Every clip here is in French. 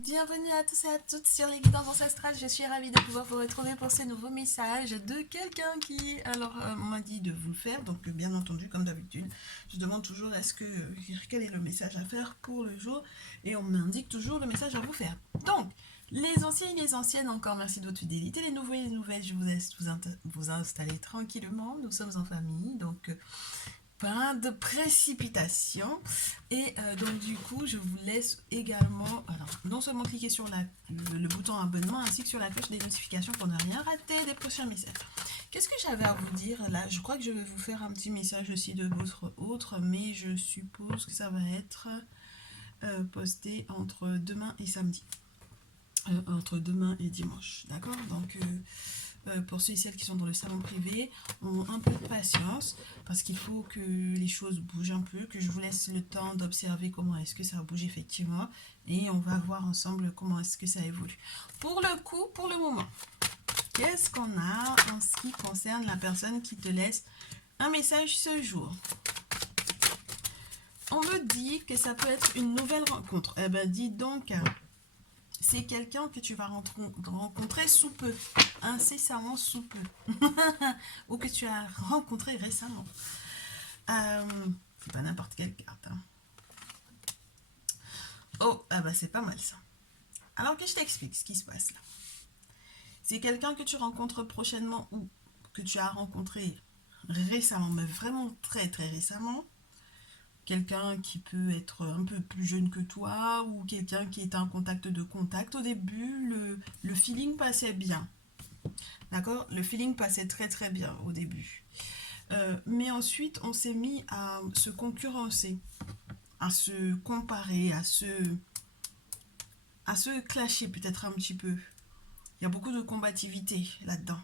Bienvenue à tous et à toutes sur les guidances ancestrales. Je suis ravie de pouvoir vous retrouver pour ce nouveau message de quelqu'un qui, on m'a dit de vous le faire. Donc, bien entendu, comme d'habitude, je demande toujours quel est le message à faire pour le jour et on m'indique toujours le message à vous faire. Donc, les anciens et les anciennes, encore merci de votre fidélité. Les nouveaux et les nouvelles, je vous laisse vous installer tranquillement. Nous sommes en famille, donc pas de précipitation. Et donc du coup, je vous laisse également, alors non seulement cliquer sur le bouton abonnement ainsi que sur la cloche des notifications pour ne rien rater des prochains messages. Qu'est-ce que j'avais à vous dire là? Je crois que je vais vous faire un petit message aussi de votre autre, mais je suppose que ça va être posté entre demain et samedi. Entre demain et dimanche, d'accord? Donc pour ceux et celles qui sont dans le salon privé, ont un peu de patience parce qu'il faut que les choses bougent un peu, que je vous laisse le temps d'observer comment est-ce que ça bouge effectivement et on va voir ensemble comment est-ce que ça évolue. Pour le coup, pour le moment, qu'est-ce qu'on a en ce qui concerne la personne qui te laisse un message ce jour? On me dit que ça peut être une nouvelle rencontre. Eh ben dis donc, c'est quelqu'un que tu vas rencontrer sous peu, incessamment sous peu, ou que tu as rencontré récemment. C'est pas n'importe quelle carte. Hein. Oh, ah bah c'est pas mal ça. Alors que je t'explique ce qui se passe là. C'est quelqu'un que tu rencontres prochainement ou que tu as rencontré récemment, mais vraiment très très récemment. Quelqu'un qui peut être un peu plus jeune que toi ou quelqu'un qui est en contact de contact. Au début, le feeling passait bien. D'accord? Le feeling passait très très bien au début. Mais ensuite, on s'est mis à se concurrencer, à se comparer, à se clasher peut-être un petit peu. Il y a beaucoup de combativité là-dedans.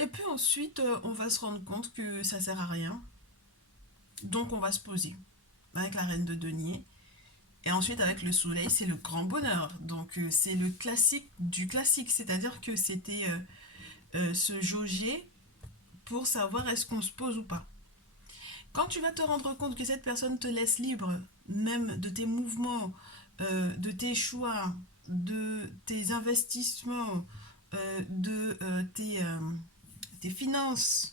Et puis ensuite, on va se rendre compte que ça sert à rien. Donc on va se poser avec la reine de denier. Et ensuite avec le soleil, c'est le grand bonheur. Donc c'est le classique du classique. C'est-à-dire que c'était se jauger pour savoir est-ce qu'on se pose ou pas. Quand tu vas te rendre compte que cette personne te laisse libre, même de tes mouvements, de tes choix, de tes investissements, de tes finances,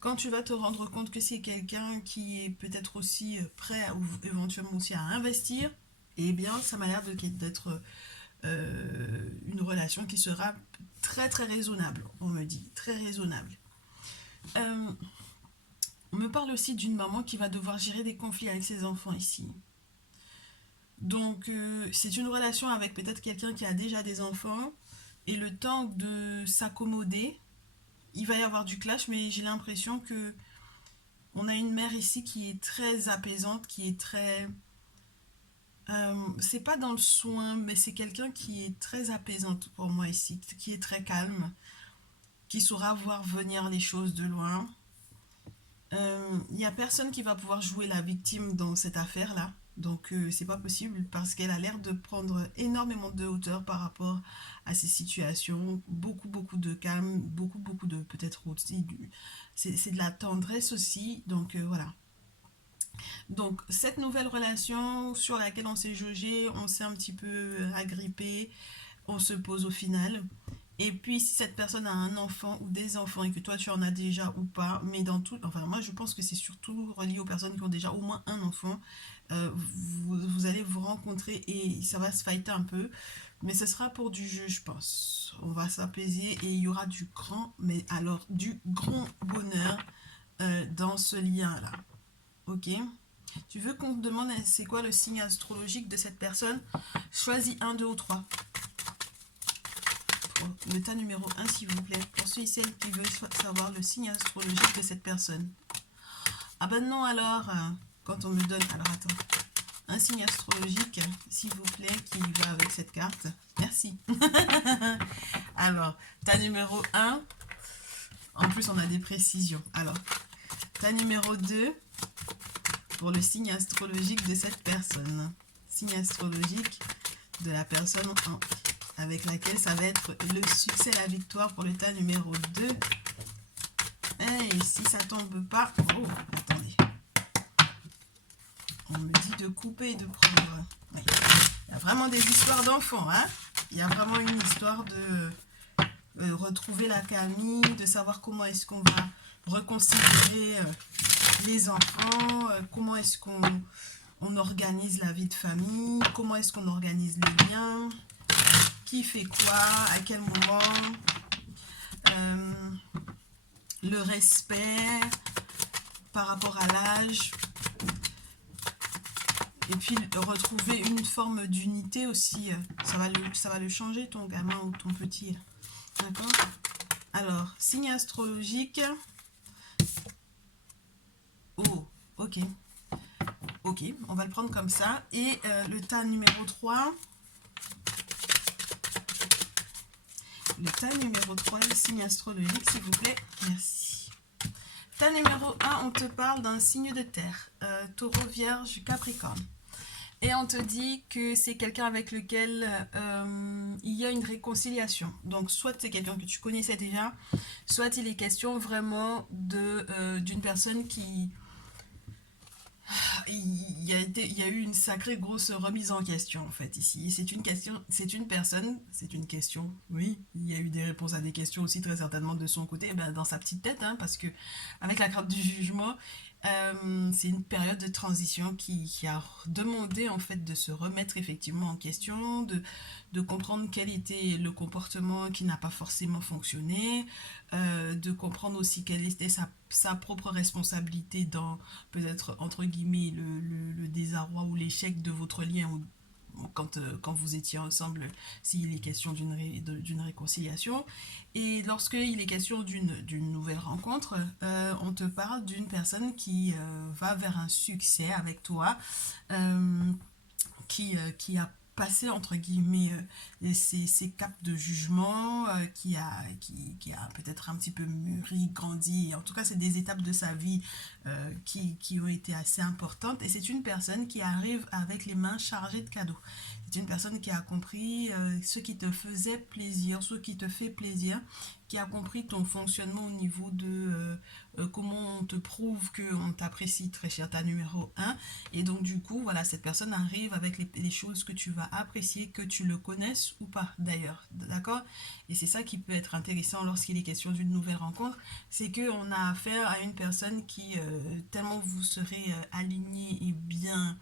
quand tu vas te rendre compte que c'est quelqu'un qui est peut-être aussi prêt ou éventuellement aussi à investir, eh bien, ça m'a l'air d'être une relation qui sera très très raisonnable, on me dit, très raisonnable. On me parle aussi d'une maman qui va devoir gérer des conflits avec ses enfants ici. Donc, c'est une relation avec peut-être quelqu'un qui a déjà des enfants et le temps de s'accommoder, il va y avoir du clash, mais j'ai l'impression que on a une mère ici qui est très apaisante, qui est très... c'est pas dans le soin, mais c'est quelqu'un qui est très apaisante pour moi ici, qui est très calme, qui saura voir venir les choses de loin. Il n'y a personne qui va pouvoir jouer la victime dans cette affaire-là. Donc c'est pas possible parce qu'elle a l'air de prendre énormément de hauteur par rapport à ces situations. Beaucoup de calme, beaucoup de peut-être aussi c'est de la tendresse aussi. Donc voilà. Donc cette nouvelle relation sur laquelle on s'est jaugé, on s'est un petit peu agrippé, on se pose au final. Et puis si cette personne a un enfant ou des enfants et que toi tu en as déjà ou pas, mais dans tout, enfin moi je pense que c'est surtout relié aux personnes qui ont déjà au moins un enfant, vous allez vous rencontrer et ça va se fighter un peu, mais ce sera pour du jeu je pense. On va s'apaiser et il y aura du grand, mais alors du grand bonheur dans ce lien là. Ok? Tu veux qu'on te demande c'est quoi le signe astrologique de cette personne? Choisis un, deux ou trois. Le tas numéro 1 s'il vous plaît, pour ceux et celles qui veulent savoir le signe astrologique de cette personne. Ah ben non alors, quand on me donne, alors attends, un signe astrologique s'il vous plaît qui va avec cette carte, merci. Alors, tas numéro 1, en plus on a des précisions. Alors, tas numéro 2, pour le signe astrologique de cette personne. Signe astrologique de la personne avec laquelle ça va être le succès, la victoire pour le tas numéro 2. Et si ça tombe pas... Oh, attendez. On me dit de couper et de prendre. Oui. Il y a vraiment des histoires d'enfants, hein. Il y a vraiment une histoire de retrouver la famille, de savoir comment est-ce qu'on va reconstituer les enfants, comment est-ce qu'on organise la vie de famille, comment est-ce qu'on organise les liens, qui fait quoi, à quel moment, le respect par rapport à l'âge, et puis retrouver une forme d'unité aussi, ça va le changer ton gamin ou ton petit, d'accord? Alors, signe astrologique, oh, ok, on va le prendre comme ça, et le tas numéro 3, le signe astrologique, s'il vous plaît, merci. Tas numéro 1, on te parle d'un signe de terre, taureau, vierge, capricorne. Et on te dit que c'est quelqu'un avec lequel il y a une réconciliation. Donc, soit c'est quelqu'un que tu connaissais déjà, soit il est question vraiment d'une personne qui... Il y a eu une sacrée grosse remise en question en fait ici. C'est une question, c'est une personne, c'est une question. Oui, il y a eu des réponses à des questions aussi très certainement de son côté, ben, dans sa petite tête, hein, parce que avec la carte du jugement, c'est une période de transition qui a demandé en fait de se remettre effectivement en question, de comprendre quel était le comportement qui n'a pas forcément fonctionné, de comprendre aussi quelle était sa propre responsabilité dans peut-être entre guillemets le désarroi ou l'échec de votre lien ou quand vous étiez ensemble, s'il est question d'une réconciliation. Et lorsqu'il est question d'une nouvelle rencontre, on te parle d'une personne qui va vers un succès avec toi, qui a passé entre guillemets ces caps de jugement, qui a peut-être un petit peu mûri, grandi. En tout cas, c'est des étapes de sa vie qui ont été assez importantes. Et c'est une personne qui arrive avec les mains chargées de cadeaux. C'est une personne qui a compris ce qui te faisait plaisir, ce qui te fait plaisir, qui a compris ton fonctionnement au niveau de comment on te prouve qu'on t'apprécie, très cher, ta numéro 1. Et donc du coup, voilà, cette personne arrive avec les choses que tu vas apprécier, que tu le connaisses ou pas d'ailleurs, d'accord? Et c'est ça qui peut être intéressant lorsqu'il est question d'une nouvelle rencontre, c'est qu'on a affaire à une personne qui, tellement vous serez aligné et bien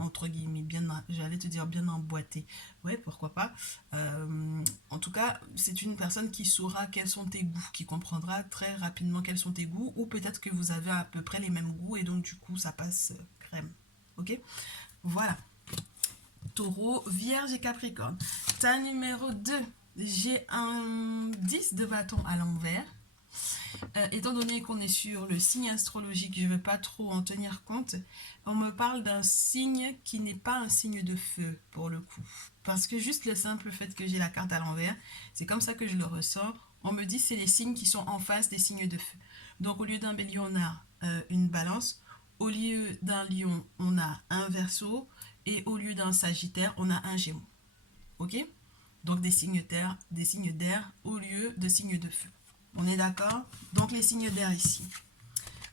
entre guillemets, j'allais te dire bien emboîté, ouais, pourquoi pas. En tout cas, c'est une personne qui saura quels sont tes goûts, qui comprendra très rapidement quels sont tes goûts, ou peut-être que vous avez à peu près les mêmes goûts et donc du coup ça passe crème, ok? Voilà. Taureau, vierge et capricorne. Ta numéro 2, j'ai un 10 de bâton à l'envers. Étant donné qu'on est sur le signe astrologique, je ne veux pas trop en tenir compte. On me parle d'un signe qui n'est pas un signe de feu pour le coup. Parce que juste le simple fait que j'ai la carte à l'envers, c'est comme ça que je le ressens. On me dit que c'est les signes qui sont en face des signes de feu. Donc au lieu d'un bélier, on a une balance. Au lieu d'un lion, on a un verseau. Et au lieu d'un sagittaire, on a un gémeaux. Ok? Donc des signes d'air au lieu de signes de feu. On est d'accord? Donc les signes d'air ici.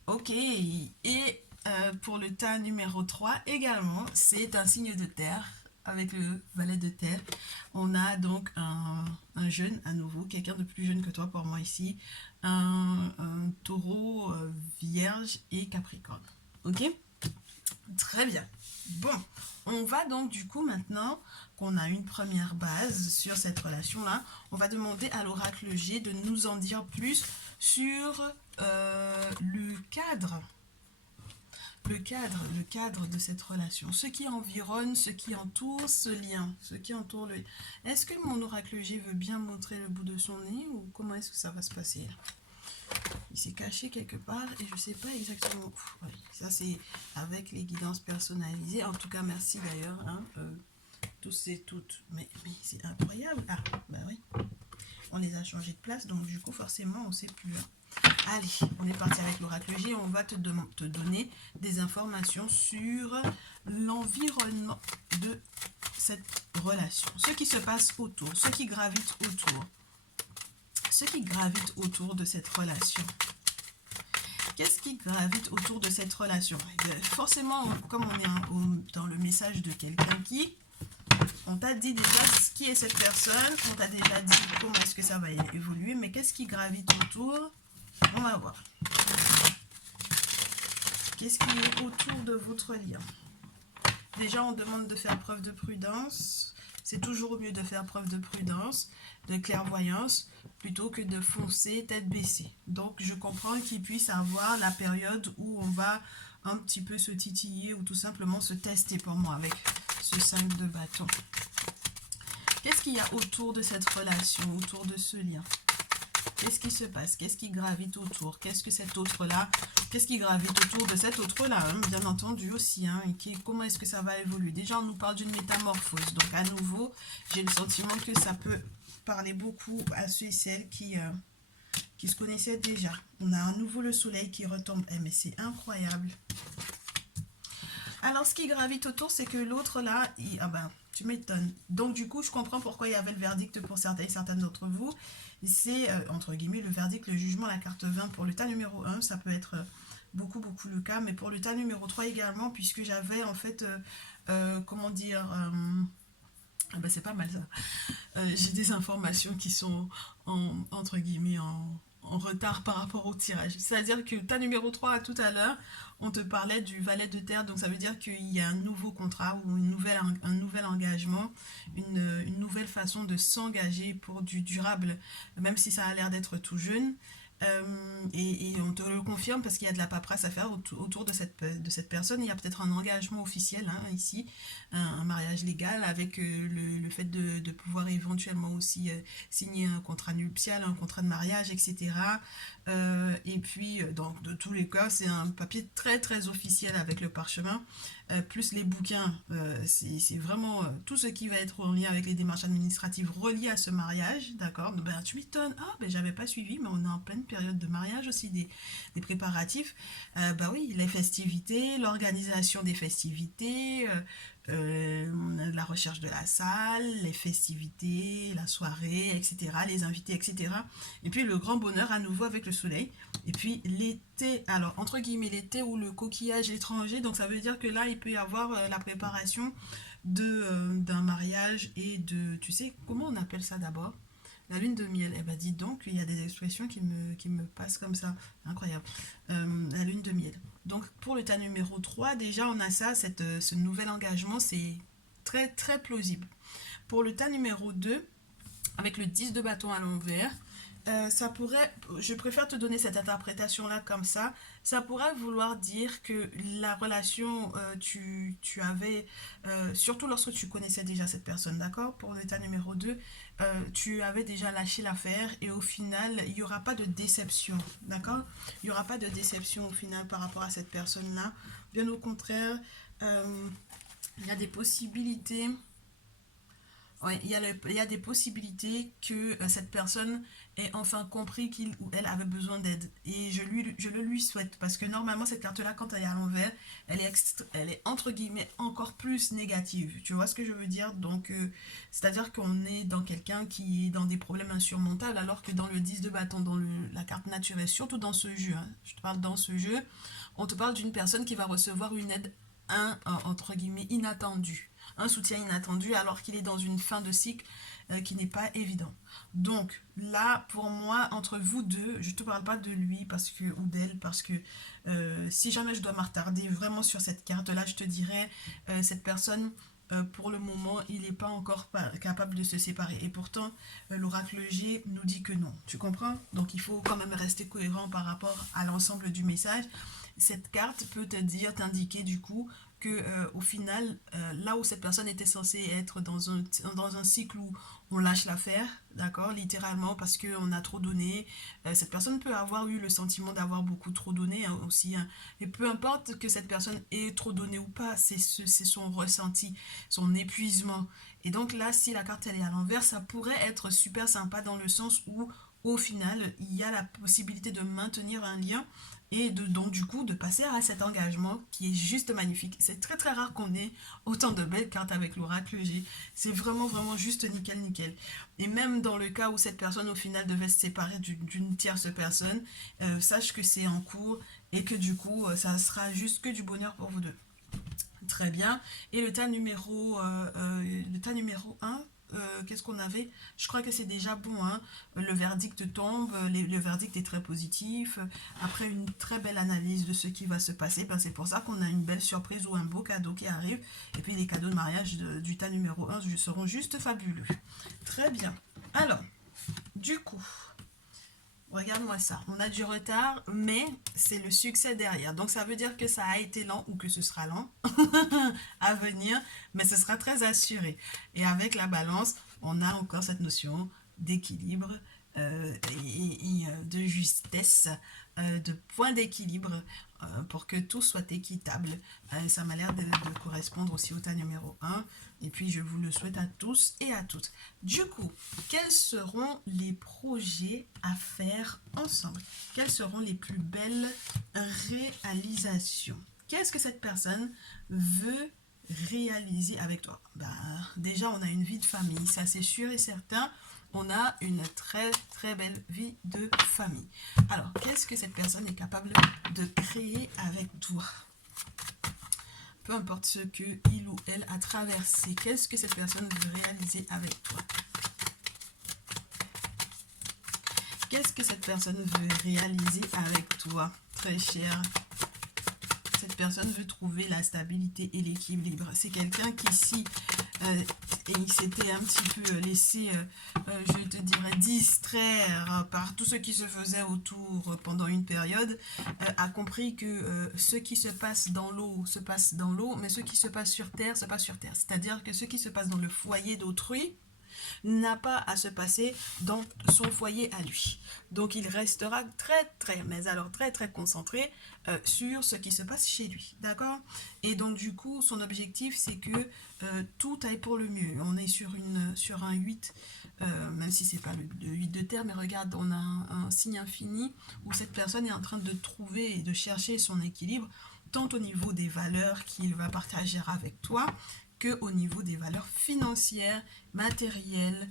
Ok, et pour le tas numéro 3 également, c'est un signe de terre avec le valet de terre. On a donc un jeune à nouveau, quelqu'un de plus jeune que toi pour moi ici, un taureau, vierge et capricorne. Ok? Très bien. Bon, on va donc du coup maintenant qu'on a une première base sur cette relation-là, on va demander à l'oracle G de nous en dire plus sur le cadre de cette relation, ce qui environne, ce qui entoure ce lien, ce qui entoure le... Est-ce que mon oracle G veut bien montrer le bout de son nez ou comment est-ce que ça va se passer? Il s'est caché quelque part et je sais pas exactement où. Ouais, ça c'est avec les guidances personnalisées. En tout cas, merci d'ailleurs. Hein, tous et toutes. Mais c'est incroyable. Ah, bah oui. On les a changés de place, donc du coup, forcément, on sait plus. Hein. Allez, on est parti avec l'oracle G. On va te donner des informations sur l'environnement de cette relation. Ce qui se passe autour, ce qui gravite autour. Ce qui gravite autour de cette relation. Qu'est-ce qui gravite autour de cette relation? Forcément, comme on est dans le message de quelqu'un qui, on t'a dit déjà qui est cette personne, on t'a déjà dit comment est-ce que ça va évoluer, mais qu'est-ce qui gravite autour? On va voir. Qu'est-ce qui est autour de votre lien? Déjà, on demande de faire preuve de prudence. C'est toujours mieux de faire preuve de prudence, de clairvoyance, plutôt que de foncer tête baissée. Donc, je comprends qu'il puisse avoir la période où on va un petit peu se titiller ou tout simplement se tester pour moi avec ce 5 de bâton. Qu'est-ce qu'il y a autour de cette relation, autour de ce lien? Qu'est-ce qui se passe? Qu'est-ce qui gravite autour? Qu'est-ce que cet autre-là? Qu'est-ce qui gravite autour de cet autre-là, hein, bien entendu aussi. Hein, comment est-ce que ça va évoluer? Déjà, on nous parle d'une métamorphose. Donc, à nouveau, j'ai le sentiment que ça peut parler beaucoup à ceux et celles qui se connaissaient déjà. On a à nouveau le soleil qui retombe. Eh, mais c'est incroyable. Alors, ce qui gravite autour, c'est que l'autre là, ah ben, tu m'étonnes. Donc, du coup, je comprends pourquoi il y avait le verdict pour certains et certaines d'entre vous. C'est, entre guillemets, le verdict, le jugement, la carte 20 pour le tas numéro 1. Ça peut être beaucoup le cas, mais pour le tas numéro 3 également, puisque j'avais en fait, comment dire... ah ben, c'est pas mal ça. J'ai des informations qui sont, entre guillemets, en retard par rapport au tirage. C'est-à-dire que ta numéro 3, tout à l'heure, on te parlait du valet de terre, donc ça veut dire qu'il y a un nouveau contrat ou un nouvel engagement, une nouvelle façon de s'engager pour du durable, même si ça a l'air d'être tout jeune. Et on te le confirme parce qu'il y a de la paperasse à faire autour de cette personne. Il y a peut-être un engagement officiel, hein, ici, un mariage légal avec le fait de pouvoir éventuellement aussi signer un contrat nuptial, un contrat de mariage, etc. Et puis, dans de tous les cas, c'est un papier très officiel avec le parchemin. Plus les bouquins, c'est vraiment tout ce qui va être en lien avec les démarches administratives reliées à ce mariage, d'accord? Ben, tu m'étonnes, ah ben j'avais pas suivi, mais on est en pleine période de mariage aussi, des préparatifs. Bah oui, les festivités, l'organisation des festivités, la recherche de la salle, les festivités, la soirée, etc., les invités, etc. Et puis le grand bonheur à nouveau avec le soleil. Et puis l'été, alors entre guillemets l'été ou le coquillage étranger, donc ça veut dire que là il peut y avoir la préparation d'un mariage et de, tu sais, comment on appelle ça d'abord? La lune de miel. Eh ben dis donc, il y a des expressions qui me passent comme ça. Incroyable. La lune de miel. Donc pour le tas numéro 3, déjà on a ça, ce nouvel engagement, c'est très plausible. Pour le tas numéro 2, avec le 10 de bâton à l'envers, ça pourrait, je préfère te donner cette interprétation-là comme ça pourrait vouloir dire que la relation, tu avais, surtout lorsque tu connaissais déjà cette personne, d'accord? Pour l'état numéro 2, tu avais déjà lâché l'affaire et au final, il n'y aura pas de déception, d'accord? Il n'y aura pas de déception au final par rapport à cette personne-là. Bien au contraire, il y a des possibilités... Ouais, il y a des possibilités que cette personne ait enfin compris qu'il ou elle avait besoin d'aide. Et je le lui souhaite. Parce que normalement, cette carte-là, quand elle est à l'envers, elle est entre guillemets encore plus négative. Tu vois ce que je veux dire? Donc, c'est-à-dire qu'on est dans quelqu'un qui est dans des problèmes insurmontables, alors que dans le 10 de bâton, dans la carte naturelle, surtout dans ce jeu, hein, je te parle dans ce jeu, on te parle d'une personne qui va recevoir une aide entre guillemets inattendue, un soutien inattendu alors qu'il est dans une fin de cycle qui n'est pas évident. Donc là, pour moi, entre vous deux, je ne te parle pas de lui parce que, ou d'elle, parce que si jamais je dois m'attarder vraiment sur cette carte-là, je te dirais, cette personne, pour le moment, il n'est pas encore capable de se séparer. Et pourtant, l'oracle G nous dit que non. Tu comprends? Donc il faut quand même rester cohérent par rapport à l'ensemble du message. Cette carte peut te dire, t'indiquer du coup que au final, là où cette personne était censée être dans un cycle où on lâche l'affaire, d'accord, littéralement parce qu'on a trop donné, cette personne peut avoir eu le sentiment d'avoir beaucoup trop donné, hein, aussi, hein, et peu importe que cette personne ait trop donné ou pas, c'est son ressenti, son épuisement. Et donc là, si la carte elle est à l'envers, ça pourrait être super sympa dans le sens où au final, il y a la possibilité de maintenir un lien et donc du coup de passer à cet engagement qui est juste magnifique. C'est très rare qu'on ait autant de belles cartes avec l'oracle G. C'est vraiment juste nickel. Et même dans le cas où cette personne au final devait se séparer d'une tierce personne, sache que c'est en cours et que du coup ça sera juste que du bonheur pour vous deux. Très bien. Et le tas numéro un, qu'est-ce qu'on avait? Je crois que c'est déjà bon, hein. Le verdict tombe, le verdict est très positif. Après une très belle analyse de ce qui va se passer, ben c'est pour ça qu'on a une belle surprise ou un beau cadeau qui arrive. Et puis les cadeaux de mariage du tas numéro un seront juste fabuleux. Très bien. Alors, du coup, regarde-moi ça. On a du retard, mais c'est le succès derrière. Donc ça veut dire que ça a été lent ou que ce sera lent à venir, mais ce sera très assuré. Et avec la balance, on a encore cette notion d'équilibre de justesse, de point d'équilibre pour que tout soit équitable. Ça m'a l'air de correspondre aussi au tas numéro un. Et puis je vous le souhaite à tous et à toutes. Du coup, quels seront les projets à faire ensemble? Quelles seront les plus belles réalisations? Qu'est-ce que cette personne veut réaliser avec toi? Déjà, on a une vie de famille, ça c'est sûr et certain. On a une très très belle vie de famille. Alors, qu'est-ce que cette personne est capable de créer avec toi? Peu importe ce que il ou elle a traversé, qu'est-ce que cette personne veut réaliser avec toi? Qu'est-ce que cette personne veut réaliser avec toi, très cher? Cette personne veut trouver la stabilité et l'équilibre. C'est quelqu'un qui, si il s'était un petit peu laissé, je te dirais, distraire par tout ce qui se faisait autour pendant une période, a compris que ce qui se passe dans l'eau se passe dans l'eau, mais ce qui se passe sur terre se passe sur terre. C'est-à-dire que ce qui se passe dans le foyer d'autrui n'a pas à se passer dans son foyer à lui. Donc il restera mais alors très concentré sur ce qui se passe chez lui, d'accord? Et donc du coup, son objectif, c'est que tout aille pour le mieux. On est sur un 8, même si c'est pas le 8 de terre, mais regarde, on a un signe infini où cette personne est en train de trouver et de chercher son équilibre, tant au niveau des valeurs qu'il va partager avec toi, que au niveau des valeurs financières, matérielles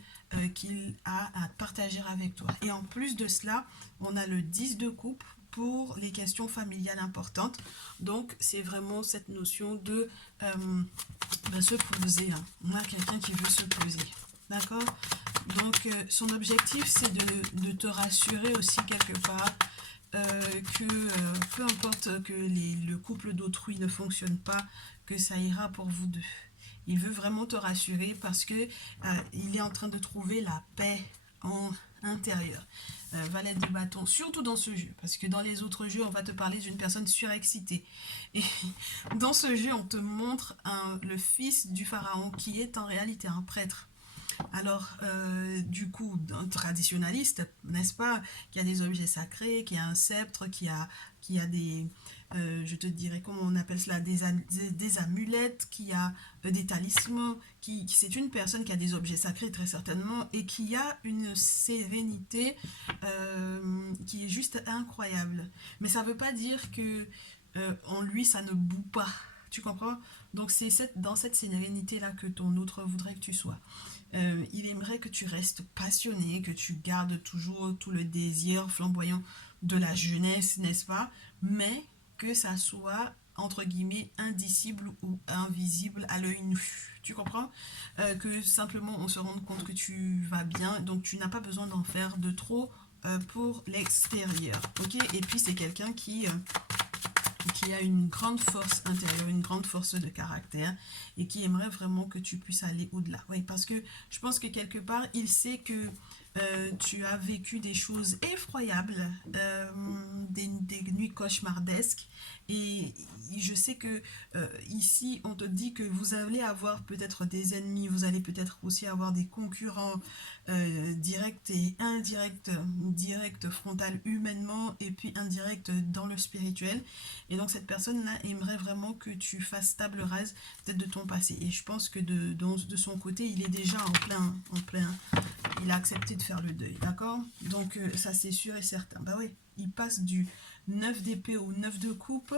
qu'il a à partager avec toi. Et en plus de cela, on a le 10 de coupe pour les questions familiales importantes. Donc, c'est vraiment cette notion de se poser. Hein. On a quelqu'un qui veut se poser. D'accord? Donc, son objectif, c'est de te rassurer aussi quelque part que peu importe que le couple d'autrui ne fonctionne pas, que ça ira pour vous deux. Il veut vraiment te rassurer parce que il est en train de trouver la paix en intérieur. Valet de bâton, surtout dans ce jeu, parce que dans les autres jeux, on va te parler d'une personne surexcitée. Et dans ce jeu, on te montre le fils du pharaon qui est en réalité un prêtre. Alors, du coup, un traditionnaliste, n'est-ce pas, qui a des objets sacrés, qui a un sceptre, qui a des, je te dirais, comment on appelle cela, des amulettes, qui a des talismans, c'est une personne qui a des objets sacrés très certainement, et qui a une sérénité qui est juste incroyable. Mais ça ne veut pas dire que en lui, ça ne boue pas. Tu comprends? Donc c'est dans cette sérénité-là que ton autre voudrait que tu sois. Il aimerait que tu restes passionné, que tu gardes toujours tout le désir flamboyant de la jeunesse, n'est-ce pas? Mais que ça soit, entre guillemets, indicible ou invisible à l'œil nu. Tu comprends? Que simplement on se rende compte que tu vas bien, donc tu n'as pas besoin d'en faire de trop pour l'extérieur. Ok? Et puis c'est quelqu'un qui a une grande force intérieure, une grande force de caractère et qui aimerait vraiment que tu puisses aller au-delà. Oui, parce que je pense que quelque part, il sait que tu as vécu des choses effroyables, des nuits cauchemardesques. Et je sais que ici, on te dit que vous allez avoir peut-être des ennemis, vous allez peut-être aussi avoir des concurrents directs et indirects, direct frontal humainement et puis indirect dans le spirituel. Et donc cette personne-là aimerait vraiment que tu fasses table rase peut-être de ton passé. Et je pense que de son côté, il est déjà en plein. Il a accepté de faire le deuil, d'accord? Donc ça c'est sûr et certain. Bah oui, il passe du 9 d'épée au 9 de coupe,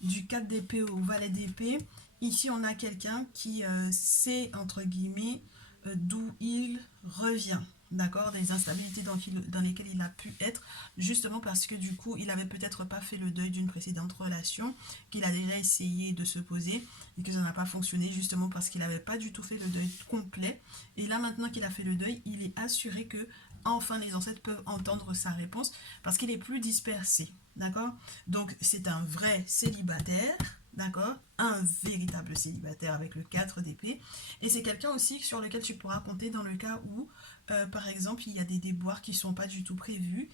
du 4 d'épée au valet d'épée. Ici on a quelqu'un qui sait, entre guillemets, d'où il revient. D'accord, des instabilités dans lesquelles il a pu être, justement parce que du coup, il avait peut-être pas fait le deuil d'une précédente relation, qu'il a déjà essayé de se poser et que ça n'a pas fonctionné, justement parce qu'il n'avait pas du tout fait le deuil complet. Et là, maintenant qu'il a fait le deuil, il est assuré que enfin les ancêtres peuvent entendre sa réponse parce qu'il est plus dispersé. D'accord, donc c'est un vrai célibataire. D'accord, un véritable célibataire avec le 4 d'épée. Et c'est quelqu'un aussi sur lequel tu pourras compter dans le cas où par exemple, il y a des déboires qui ne sont pas du tout prévus.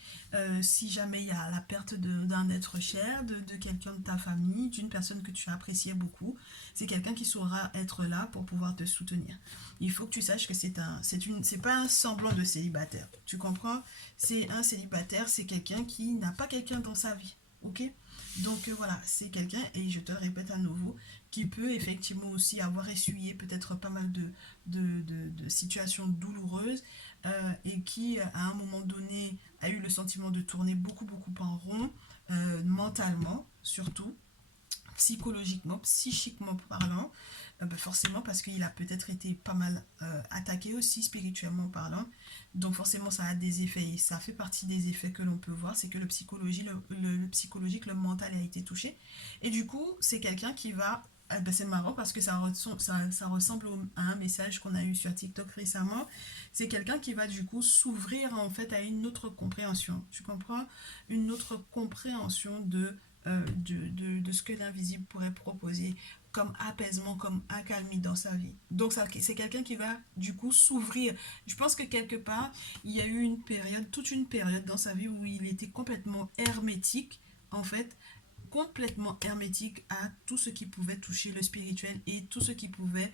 Si jamais il y a la perte d'un être cher, de quelqu'un de ta famille, d'une personne que tu appréciais beaucoup, c'est quelqu'un qui saura être là pour pouvoir te soutenir. Il faut que tu saches que c'est pas un semblant de célibataire. Tu comprends? C'est un célibataire, c'est quelqu'un qui n'a pas quelqu'un dans sa vie. Ok? Donc voilà, c'est quelqu'un, et je te le répète à nouveau, qui peut effectivement aussi avoir essuyé peut-être pas mal de situations douloureuses et qui, à un moment donné, a eu le sentiment de tourner beaucoup, beaucoup en rond, mentalement surtout, psychologiquement, psychiquement parlant, forcément parce qu'il a peut-être été pas mal attaqué aussi spirituellement parlant, donc forcément ça a des effets et ça fait partie des effets que l'on peut voir, c'est que le psychologique, le mental a été touché et du coup c'est quelqu'un qui va c'est marrant parce que ça ressemble à un message qu'on a eu sur TikTok récemment. C'est quelqu'un qui va du coup s'ouvrir en fait à une autre compréhension. Tu comprends? Une autre compréhension de ce que l'invisible pourrait proposer comme apaisement, comme accalmie dans sa vie. Donc c'est quelqu'un qui va du coup s'ouvrir. Je pense que quelque part, il y a eu une période, toute une période dans sa vie où il était complètement hermétique, en fait, complètement hermétique à tout ce qui pouvait toucher le spirituel et tout ce qui pouvait,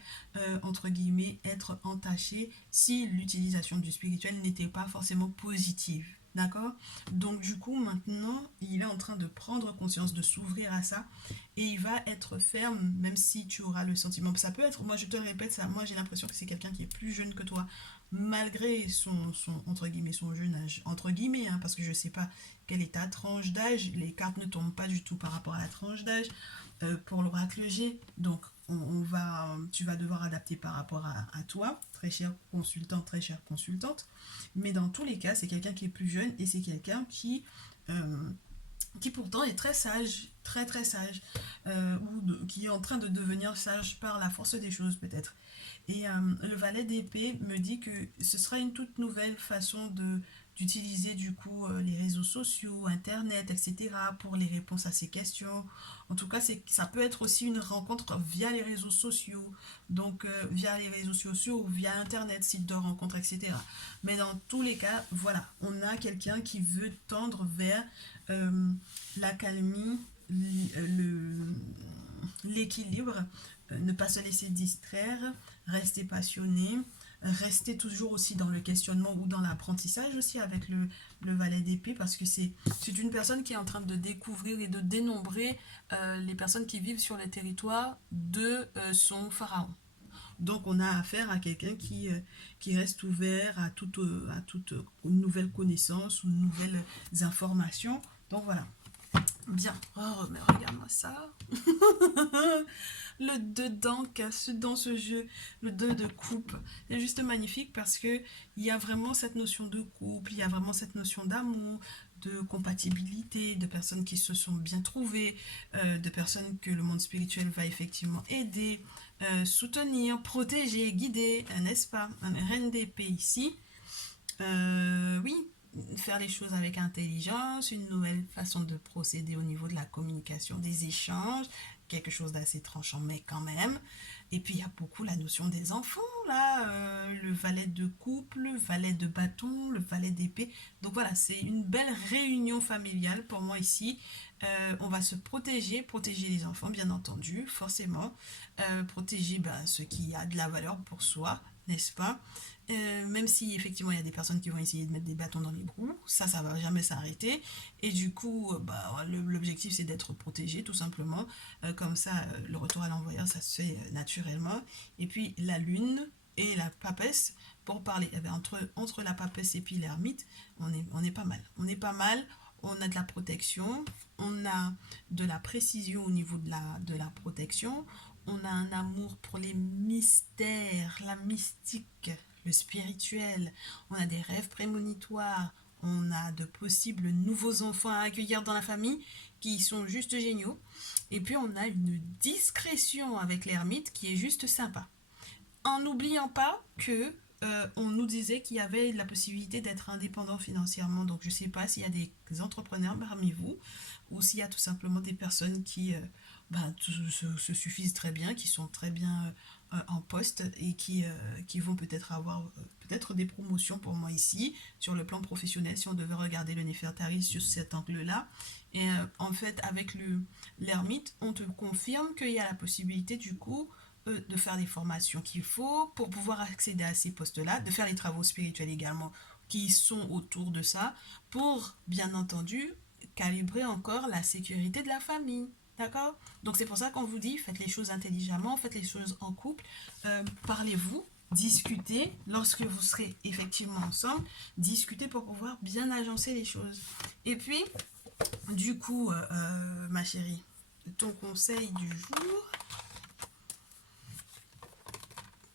entre guillemets, être entaché si l'utilisation du spirituel n'était pas forcément positive. D'accord? Donc du coup, maintenant, il est en train de prendre conscience, de s'ouvrir à ça et il va être ferme, même si tu auras le sentiment. Ça peut être, moi je te le répète, ça, moi j'ai l'impression que c'est quelqu'un qui est plus jeune que toi, malgré entre guillemets, son jeune âge. Entre guillemets, hein, parce que je sais pas quelle est ta tranche d'âge, les cartes ne tombent pas du tout par rapport à la tranche d'âge pour l'oracle G. Donc tu vas devoir adapter par rapport à toi, très cher consultant, très chère consultante. Mais dans tous les cas, c'est quelqu'un qui est plus jeune et c'est quelqu'un qui pourtant est très sage, très très sage, qui est en train de devenir sage par la force des choses peut-être. Et le valet d'épée me dit que ce sera une toute nouvelle façon d'utiliser du coup les réseaux sociaux, internet, etc. pour les réponses à ces questions. En tout cas, ça peut être aussi une rencontre via les réseaux sociaux, donc via les réseaux sociaux ou via internet, site de rencontre, etc. Mais dans tous les cas, voilà, on a quelqu'un qui veut tendre vers euh, l'accalmie, l'équilibre, ne pas se laisser distraire, rester passionné, rester toujours aussi dans le questionnement ou dans l'apprentissage aussi avec le valet d'épée parce que c'est une personne qui est en train de découvrir et de dénombrer les personnes qui vivent sur le territoire de son pharaon. Donc on a affaire à quelqu'un qui reste ouvert à toute nouvelle connaissance ou nouvelles informations. Donc voilà. Bien. Oh, mais regarde-moi ça. Le dedans dans ce jeu, le 2 de coupe. C'est juste magnifique parce que il y a vraiment cette notion de couple, il y a vraiment cette notion d'amour, de compatibilité, de personnes qui se sont bien trouvées, de personnes que le monde spirituel va effectivement aider, soutenir, protéger, guider, n'est-ce pas? Un reine d'épée ici. Oui, faire les choses avec intelligence, une nouvelle façon de procéder au niveau de la communication, des échanges, quelque chose d'assez tranchant, mais quand même. Et puis il y a beaucoup la notion des enfants, là, le valet de couple, le valet de bâton, le valet d'épée. Donc voilà, c'est une belle réunion familiale pour moi ici. On va se protéger les enfants, bien entendu, forcément. Protéger ben, ce qui a de la valeur pour soi, n'est-ce pas? Même si effectivement il y a des personnes qui vont essayer de mettre des bâtons dans les roues, ça va jamais s'arrêter. Et du coup, bah, l'objectif c'est d'être protégé tout simplement. Comme ça, le retour à l'envoyeur, ça se fait naturellement. Et puis la lune et la papesse, pour parler, eh bien, entre la papesse et puis l'ermite, on est pas mal. On est pas mal, on a de la protection, on a de la précision au niveau de la protection, on a un amour pour les mystères, la mystique, le spirituel. On a des rêves prémonitoires. On a de possibles nouveaux enfants à accueillir dans la famille qui sont juste géniaux. Et puis on a une discrétion avec l'ermite qui est juste sympa. En n'oubliant pas que on nous disait qu'il y avait la possibilité d'être indépendant financièrement. Donc je ne sais pas s'il y a des entrepreneurs parmi vous ou s'il y a tout simplement des personnes qui se suffisent très bien, qui sont très bien en poste et qui vont peut-être avoir peut-être des promotions pour moi ici sur le plan professionnel si on devait regarder le Néfertari sur cet angle-là. Et en fait, avec l'ermite, on te confirme qu'il y a la possibilité du coup de faire les formations qu'il faut pour pouvoir accéder à ces postes-là, de faire les travaux spirituels également qui sont autour de ça, pour bien entendu calibrer encore la sécurité de la famille. D'accord? Donc c'est pour ça qu'on vous dit, faites les choses intelligemment, faites les choses en couple, parlez-vous, discutez, lorsque vous serez effectivement ensemble, discutez pour pouvoir bien agencer les choses. Et puis, du coup, ma chérie, ton conseil du jour.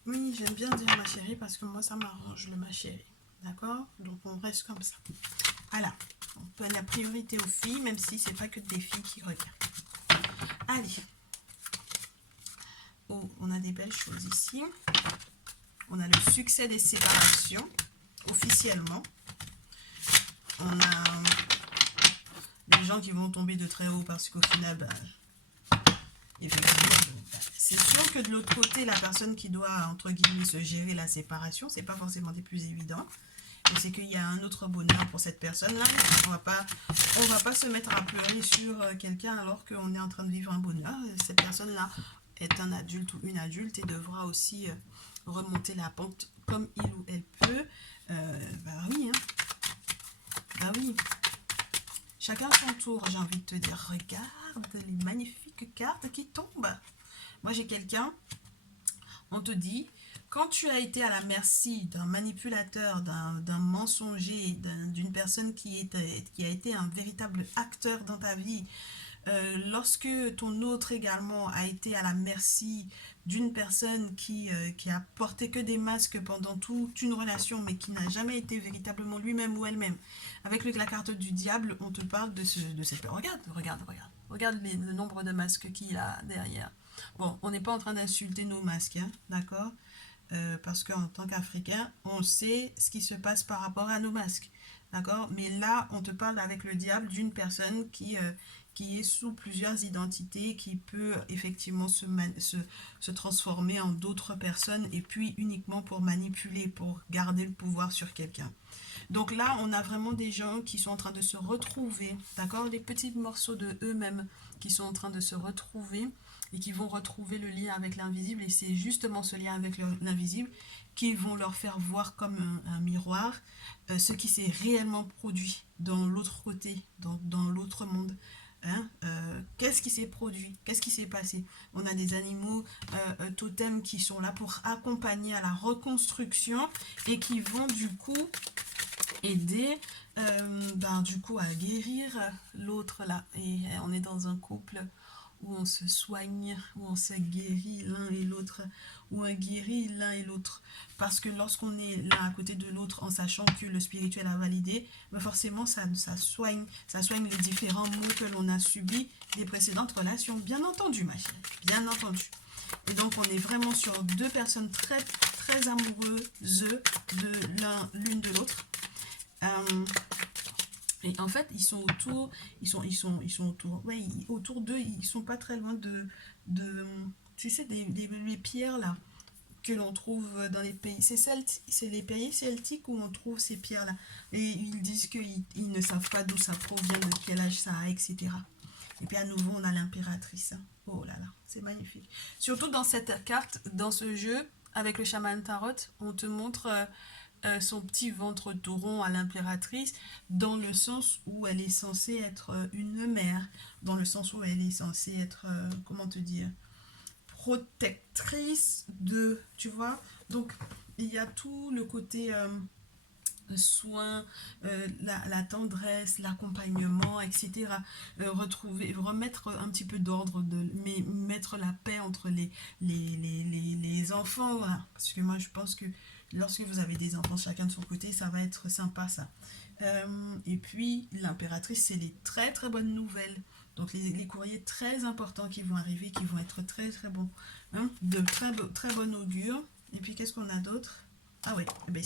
Oui, j'aime bien dire ma chérie parce que moi ça m'arrange le ma chérie. D'accord? Donc on reste comme ça. Voilà. On peut la priorité aux filles, même si c'est pas que des filles qui regardent. Allez. Oh, on a des belles choses ici. On a le succès des séparations, officiellement. On a des gens qui vont tomber de très haut parce qu'au final, effectivement, c'est sûr que de l'autre côté, la personne qui doit, entre guillemets, se gérer la séparation, c'est pas forcément des plus évidents. Et c'est qu'il y a un autre bonheur pour cette personne-là. On va pas se mettre à pleurer sur quelqu'un alors qu'on est en train de vivre un bonheur. Cette personne-là est un adulte ou une adulte et devra aussi remonter la pente comme il ou elle peut. Oui, hein. Bah oui. Chacun son tour, j'ai envie de te dire. Regarde les magnifiques cartes qui tombent. Moi, j'ai quelqu'un, on te dit, quand tu as été à la merci d'un manipulateur, d'un mensonger, d'une personne qui a été un véritable acteur dans ta vie, lorsque ton autre également a été à la merci d'une personne qui a porté que des masques pendant toute une relation, mais qui n'a jamais été véritablement lui-même ou elle-même. Avec la carte du diable, on te parle de cette... Regarde le nombre de masques qu'il a derrière. Bon, on n'est pas en train d'insulter nos masques, hein, d'accord? Parce qu'en tant qu'Africain, on sait ce qui se passe par rapport à nos masques. D'accord? Mais là, on te parle avec le diable d'une personne qui est sous plusieurs identités, qui peut effectivement se transformer en d'autres personnes et puis uniquement pour manipuler, pour garder le pouvoir sur quelqu'un. Donc là, on a vraiment des gens qui sont en train de se retrouver, d'accord? Des petits morceaux de eux-mêmes qui sont en train de se retrouver et qui vont retrouver le lien avec l'invisible. Et c'est justement ce lien avec l'invisible qui vont leur faire voir comme un miroir ce qui s'est réellement produit dans l'autre côté, dans l'autre monde. Hein, qu'est-ce qui s'est produit? Qu'est-ce qui s'est passé? On a des animaux totems qui sont là pour accompagner à la reconstruction et qui vont du coup aider du coup à guérir l'autre là. Et on est dans un couple où on se soigne, où on se guérit l'un et l'autre, où on guérit l'un et l'autre. Parce que lorsqu'on est l'un à côté de l'autre en sachant que le spirituel a validé, forcément ça soigne les différents maux que l'on a subis des précédentes relations. Bien entendu, ma chérie, bien entendu. Et donc on est vraiment sur deux personnes très, très amoureuses de l'une de l'autre. Et en fait, ils sont autour, autour d'eux, ils sont pas très loin tu sais, les pierres là que l'on trouve dans les pays, c'est les pays celtiques où on trouve ces pierres là. Et ils disent qu'ils ne savent pas d'où ça provient, de quel âge ça a, etc. Et puis à nouveau, on a l'impératrice. Hein. Oh là là, c'est magnifique. Surtout dans cette carte, dans ce jeu, avec le chaman tarot, on te montre son petit ventre tout rond à l'impératrice, dans le sens où elle est censée être une mère, dans le sens où elle est censée être, comment te dire, protectrice de, tu vois. Donc, il y a tout le côté soin, la tendresse, l'accompagnement, etc. Retrouver, remettre un petit peu d'ordre, mais mettre la paix entre les enfants, voilà. Parce que moi, je pense que lorsque vous avez des enfants chacun de son côté, ça va être sympa, ça. Et puis, l'impératrice, c'est les très très bonnes nouvelles. Donc, les courriers très importants qui vont arriver, qui vont être très très bons. Hein, de très bon augure. Et puis, qu'est-ce qu'on a d'autre? Ah oui, ben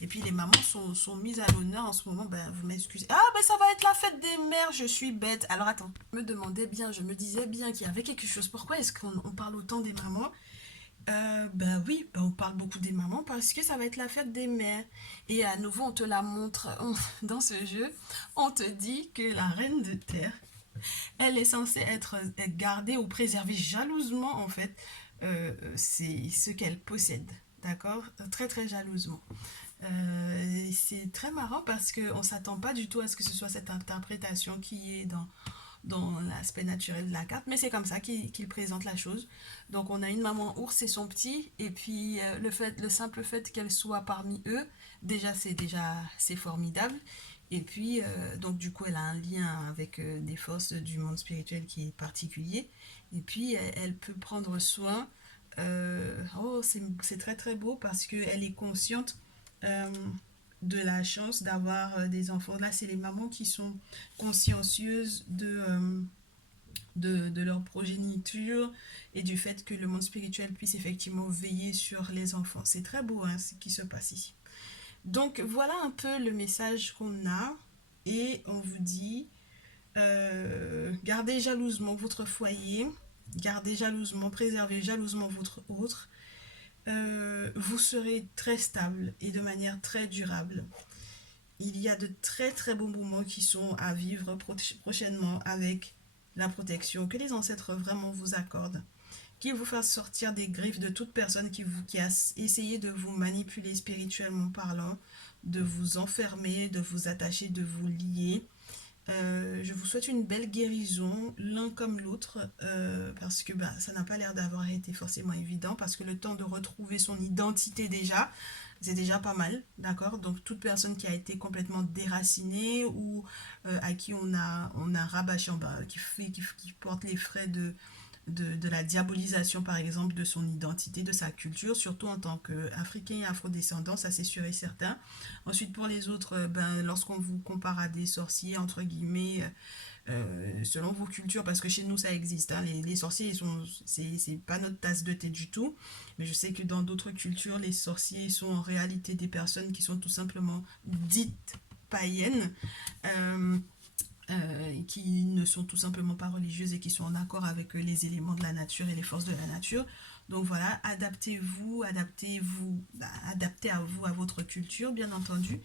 et puis les mamans sont mises à l'honneur en ce moment. Ben, vous m'excusez. Ah ben ça va être la fête des mères, je suis bête. Alors attends, je me disais bien qu'il y avait quelque chose. Pourquoi est-ce qu'on parle autant des mamans? Ben oui, ben on parle beaucoup des mamans parce que ça va être la fête des mères. Et à nouveau, on te la montre dans ce jeu. On te dit que la reine de terre, elle est censée être gardée ou préservée jalousement, en fait. C'est ce qu'elle possède. D'accord? Très très jalousement. C'est très marrant parce qu'on ne s'attend pas du tout à ce que ce soit cette interprétation qui est dans l'aspect naturel de la carte, mais c'est comme ça qu'il présente la chose. Donc on a une maman ours et son petit, et puis le simple fait qu'elle soit parmi eux, c'est formidable. Et puis donc du coup elle a un lien avec des forces du monde spirituel qui est particulier. Et puis elle peut prendre soin. Oh c'est très très beau parce qu'elle est consciente euh, de la chance d'avoir des enfants. Là, c'est les mamans qui sont consciencieuses de leur progéniture et du fait que le monde spirituel puisse effectivement veiller sur les enfants. C'est très beau hein, ce qui se passe ici. Donc voilà un peu le message qu'on a et on vous dit gardez jalousement votre foyer, gardez jalousement, préservez jalousement votre autre. Vous serez très stable et de manière très durable. Il y a de très très bons moments qui sont à vivre prochainement avec la protection que les ancêtres vraiment vous accordent. Qu'ils vous fassent sortir des griffes de toute personne qui a essayé de vous manipuler spirituellement parlant, de vous enfermer, de vous attacher, de vous lier. Je vous souhaite une belle guérison, l'un comme l'autre, parce que bah, ça n'a pas l'air d'avoir été forcément évident, parce que le temps de retrouver son identité déjà, c'est déjà pas mal, d'accord? Donc toute personne qui a été complètement déracinée ou à qui on a rabâché en bas, qui porte les frais de la diabolisation, par exemple, de son identité, de sa culture, surtout en tant qu'Africain et Afrodescendant, ça c'est sûr et certain. Ensuite, pour les autres, ben, lorsqu'on vous compare à des sorciers, entre guillemets, selon vos cultures, parce que chez nous ça existe, hein, les sorciers, c'est pas notre tasse de thé du tout, mais je sais que dans d'autres cultures, les sorciers sont en réalité des personnes qui sont tout simplement dites païennes. Qui ne sont tout simplement pas religieuses et qui sont en accord avec les éléments de la nature et les forces de la nature. Donc voilà, adaptez à vous, à votre culture, bien entendu.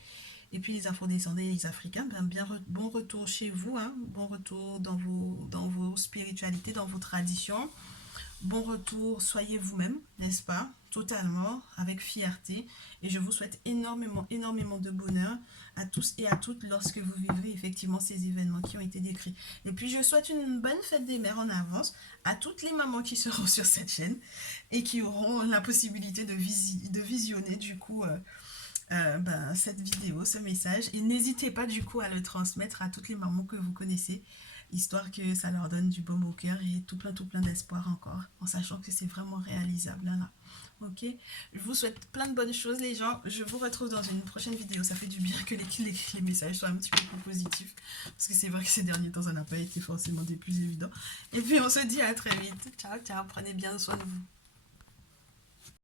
Et puis les Afro-descendants et les Africains, ben bon retour chez vous, hein, bon retour dans vos spiritualités, dans vos traditions. Bon retour, soyez vous-même, n'est-ce pas? Totalement, avec fierté. Et je vous souhaite énormément, énormément de bonheur à tous et à toutes lorsque vous vivrez effectivement ces événements qui ont été décrits. Et puis je souhaite une bonne fête des mères en avance à toutes les mamans qui seront sur cette chaîne et qui auront la possibilité de visionner du coup ben, cette vidéo, ce message. Et n'hésitez pas du coup à le transmettre à toutes les mamans que vous connaissez, histoire que ça leur donne du baume au cœur et tout plein d'espoir encore, en sachant que c'est vraiment réalisable. Là, là. Ok, je vous souhaite plein de bonnes choses les gens, je vous retrouve dans une prochaine vidéo, ça fait du bien que les messages soient un petit peu plus positifs, parce que c'est vrai que ces derniers temps ça n'a pas été forcément des plus évidents. Et puis on se dit à très vite, ciao ciao, prenez bien soin de vous.